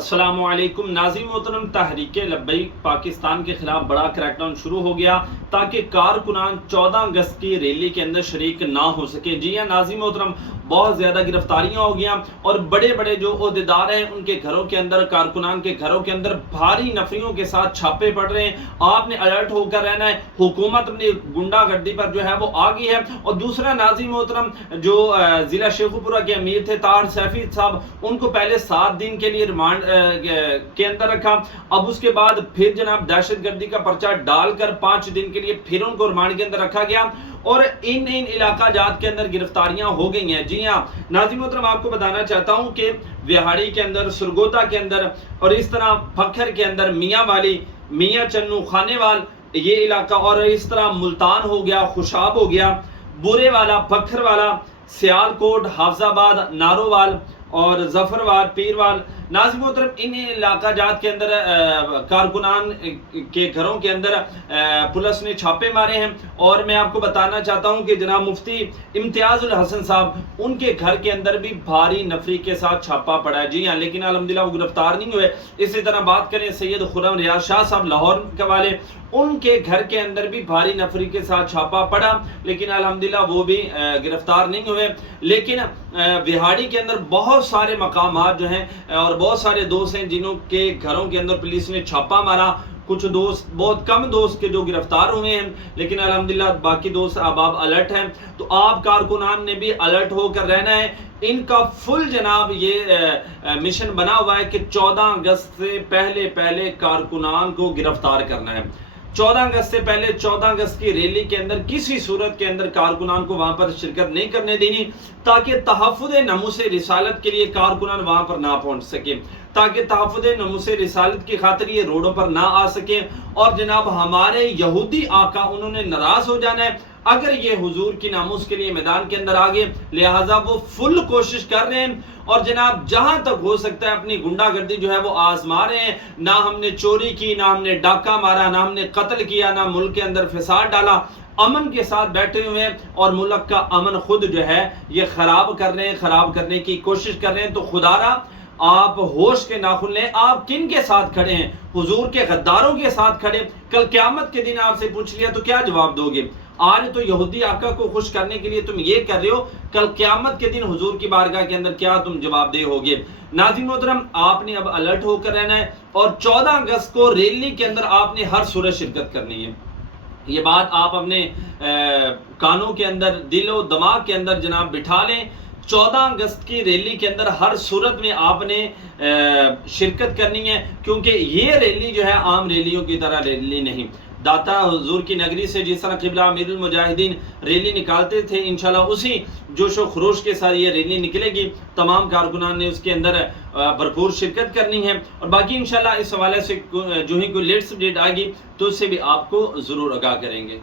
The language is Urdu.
السلام علیکم ناظرین محترم، تحریک لبیک پاکستان کے خلاف بڑا کریک ڈاؤن شروع ہو گیا تاکہ کارکنان 14 اگست کی ریلی کے اندر شریک نہ ہو سکے۔ جی ہاں ناظرین محترم، بہت زیادہ گرفتاریاں ہو گیا اور بڑے بڑے جو عہدیدار ہیں ان کے گھروں کے اندر، کارکنان کے گھروں کے اندر بھاری نفریوں کے ساتھ چھاپے پڑ رہے ہیں۔ آپ نے الرٹ ہو کر رہنا ہے، حکومت اپنی گنڈا گردی پر جو ہے وہ آ گئی ہے۔ اور دوسرا ناظرین محترم، جو ضلع شیخوپورہ کے امیر تھے طاہر سیفی صاحب، ان کو پہلے 7 دن کے لیے ریمانڈ کے اندر رکھا، اب اس کے بعد پھر جناب دہشت گردی کا پرچہ ڈال کر 5 دن کے لیے پھر ان کو ریمانڈ کے اندر رکھا گیا اور ان علاقہ جات کے اندر گرفتاریاں ہو گئی ہیں۔ جی ہاں ناظرین محترم، آپ کو بتانا چاہتا ہوں کہ وہاڑی کے اندر، سرگودا کے اندر اور اس طرح پکھر کے اندر میاں والی، میاں چنو، خانے وال یہ علاقہ، اور اس طرح ملتان ہو گیا، خوشاب ہو گیا، بورے والا، پکھر والا، سیال کوٹ، حافظ آباد، نارووال اور ظفروال، پیروال، ناظرین محترم ان علاقہ جات کے اندر کارکنان کے گھروں کے اندر پولیس نے چھاپے مارے ہیں۔ اور میں آپ کو بتانا چاہتا ہوں کہ جناب مفتی امتیاز الحسن صاحب، ان کے گھر کے اندر بھی بھاری نفری کے ساتھ چھاپا پڑا ہے۔ جی ہاں، لیکن الحمدللہ وہ گرفتار نہیں ہوئے۔ اسی طرح بات کریں سید خرم ریاض شاہ صاحب لاہور کے والے، ان کے گھر کے اندر بھی بھاری نفری کے ساتھ چھاپا پڑا، لیکن الحمدللہ وہ بھی گرفتار نہیں ہوئے۔ لیکن وہاڑی کے اندر بہت سارے مقامات جو ہیں اور بہت سارے دوست ہیں جنہوں کے گھروں کے اندر پولیس نے چھاپا مارا۔ کچھ دوست، بہت کم دوست کے جو گرفتار ہوئے ہیں، لیکن الحمدللہ باقی دوست اب الرٹ ہیں۔ تو آپ کارکنان نے بھی الرٹ ہو کر رہنا ہے۔ ان کا فل جناب یہ مشن بنا ہوا ہے کہ 14 اگست سے پہلے کارکنان کو گرفتار کرنا ہے۔ 14 اگست سے پہلے 14 اگست کی ریلی کے اندر کسی صورت کے اندر کارکنان کو وہاں پر شرکت نہیں کرنے دینی، تاکہ تحفظ ناموس رسالت کے لیے کارکنان وہاں پر نہ پہنچ سکے، تاکہ تحفظ ناموس رسالت کی خاطر یہ روڈوں پر نہ آ سکے۔ اور جناب ہمارے یہودی آقا انہوں نے ناراض ہو جانا ہے اگر یہ حضور کی ناموس کے لیے میدان کے اندر آگے، لہٰذا وہ فل کوشش کر رہے ہیں اور جناب جہاں تک ہو سکتا ہے اپنی گنڈا گردی جو ہے وہ آزما رہے ہیں۔ نہ ہم نے چوری کی، نہ ہم نے ڈاکہ مارا، نہ ہم نے قتل کیا، نہ ملک کے اندر فساد ڈالا، امن کے ساتھ بیٹھے ہوئے ہیں اور ملک کا امن خود جو ہے یہ خراب کر رہے ہیں، خراب کرنے کی کوشش کر رہے ہیں۔ تو خدا را آپ ہوش کے ناخن لیں، آپ کن کے ساتھ کھڑے ہیں؟ حضور کے غداروں کے ساتھ کھڑے؟ کل قیامت کے دن آپ سے پوچھ لیا تو کیا جواب دو گے؟ آج تو یہودی آقا کو خوش کرنے کے لیے تم یہ کر رہے ہو، کل قیامت کے دن حضور کی بارگاہ کے اندر کیا تم جواب دہ ہوگے؟ ناظرین محترم، آپ نے اب الرٹ ہو کر رہنا ہے اور 14 اگست کو ریلی کے اندر آپ نے ہر صورت شرکت کرنی ہے۔ یہ بات آپ اپنے کانوں کے اندر، دل و دماغ کے اندر جناب بٹھا لیں۔ 14 اگست کی ریلی کے اندر ہر صورت میں آپ نے شرکت کرنی ہے، کیونکہ یہ ریلی جو ہے عام ریلیوں کی طرح ریلی نہیں۔ داتا حضور کی نگری سے جس طرح قبلہ امیر المجاہدین ریلی نکالتے تھے، انشاءاللہ اسی جوش و خروش کے ساتھ یہ ریلی نکلے گی۔ تمام کارکنان نے اس کے اندر بھرپور شرکت کرنی ہے اور باقی انشاءاللہ اس حوالے سے جو ہی کوئی لیٹسٹ اپڈیٹ آئے گی تو اس سے بھی آپ کو ضرور آگاہ کریں گے۔